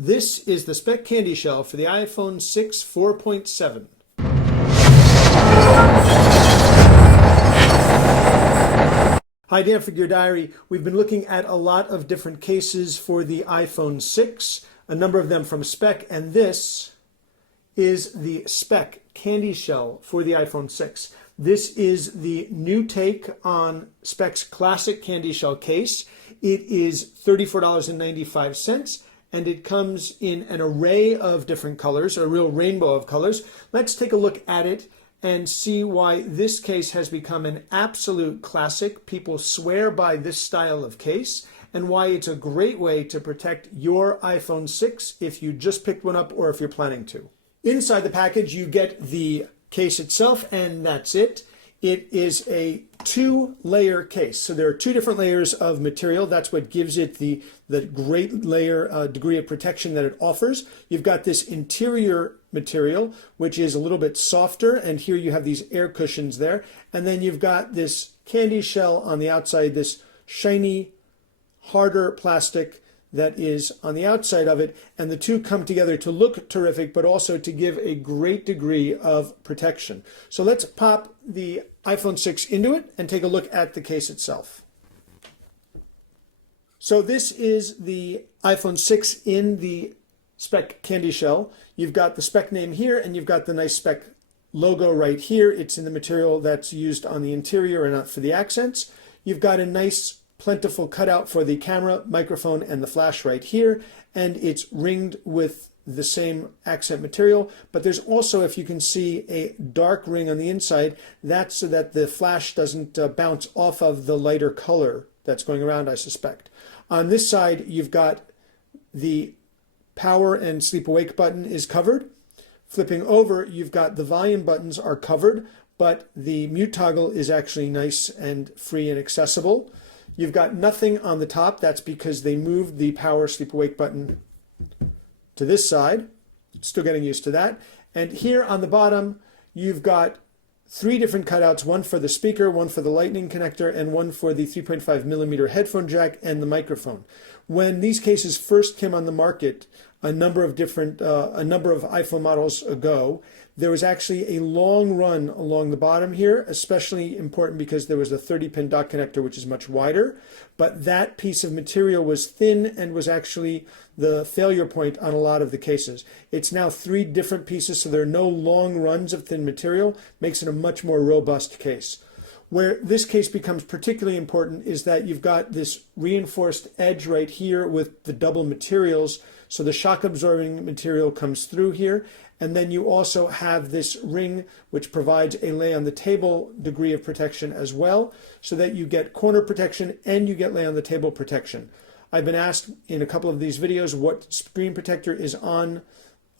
This is the Speck CandyShell for the iPhone 6 4.7. Hi, Dan for Gear Diary. We've been looking at a lot of different cases for the iPhone 6, a number of them from Speck, and this is the Speck CandyShell for the iPhone 6. This is the new take on Speck's classic CandyShell case. It is $34.95. And it comes in an array of different colors, a real rainbow of colors. Let's take a look at it and see why this case has become an absolute classic. People swear by this style of case, and why it's a great way to protect your iPhone 6 if you just picked one up or if you're planning to. Inside the package, you get the case itself, and that's it. It is a two-layer case. So there are two different layers of material. That's what gives it the great layer degree of protection that it offers. You've got this interior material, which is a little bit softer, and here you have these air cushions there. And then you've got this candy shell on the outside, this shiny, harder plastic that is on the outside of it, and the two come together to look terrific, but also to give a great degree of protection. So let's pop the iPhone 6 into it and take a look at the case itself. So this is the iPhone 6 in the Speck CandyShell. You've got the Speck name here, and you've got the nice Speck logo right here. It's in the material that's used on the interior and not for the accents. You've got a nice plentiful cutout for the camera, microphone, and the flash right here, and it's ringed with the same accent material, but there's also, if you can see, a dark ring on the inside. That's so that the flash doesn't bounce off of the lighter color that's going around, I suspect. On this side, you've got the power and sleep awake button is covered. Flipping over, you've got the volume buttons are covered, but the mute toggle is actually nice and free and accessible. You've got nothing on the top. That's because they moved the power sleep awake button to this side. Still getting used to that. And here on the bottom, you've got three different cutouts, one for the speaker, one for the lightning connector, and one for the 3.5mm headphone jack and the microphone. When these cases first came on the market, a number of iPhone models ago, there was actually a long run along the bottom here, especially important because there was a 30-pin dock connector, which is much wider. But that piece of material was thin and was actually the failure point on a lot of the cases. It's now three different pieces, so there are no long runs of thin material, makes it a much more robust case. Where this case becomes particularly important is that you've got this reinforced edge right here with the double materials, so the shock absorbing material comes through here, and then you also have this ring which provides a lay on the table degree of protection as well, so that you get corner protection and you get lay on the table protection. I've been asked in a couple of these videos what screen protector is on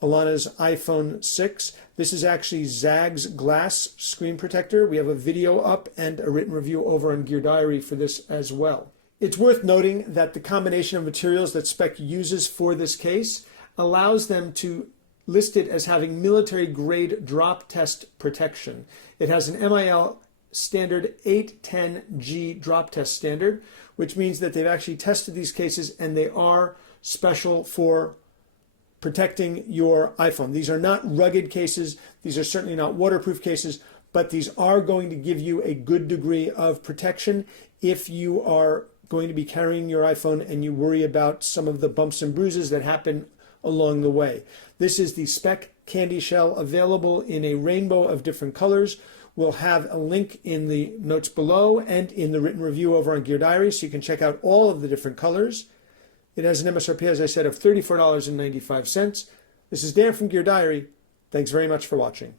Alana's iPhone 6. This is actually Zag's glass screen protector. We have a video up and a written review over on Gear Diary for this as well. It's worth noting that the combination of materials that Speck uses for this case allows them to list it as having military grade drop test protection. It has an MIL standard 810G drop test standard, which means that they've actually tested these cases and they are special for protecting your iPhone. These are not rugged cases. These are certainly not waterproof cases, but these are going to give you a good degree of protection if you are going to be carrying your iPhone and you worry about some of the bumps and bruises that happen along the way. This is the Speck CandyShell, available in a rainbow of different colors. We'll have a link in the notes below and in the written review over on Gear Diary, so you can check out all of the different colors. It has an MSRP, as I said, of $34.95. This is Dan from Gear Diary. Thanks very much for watching.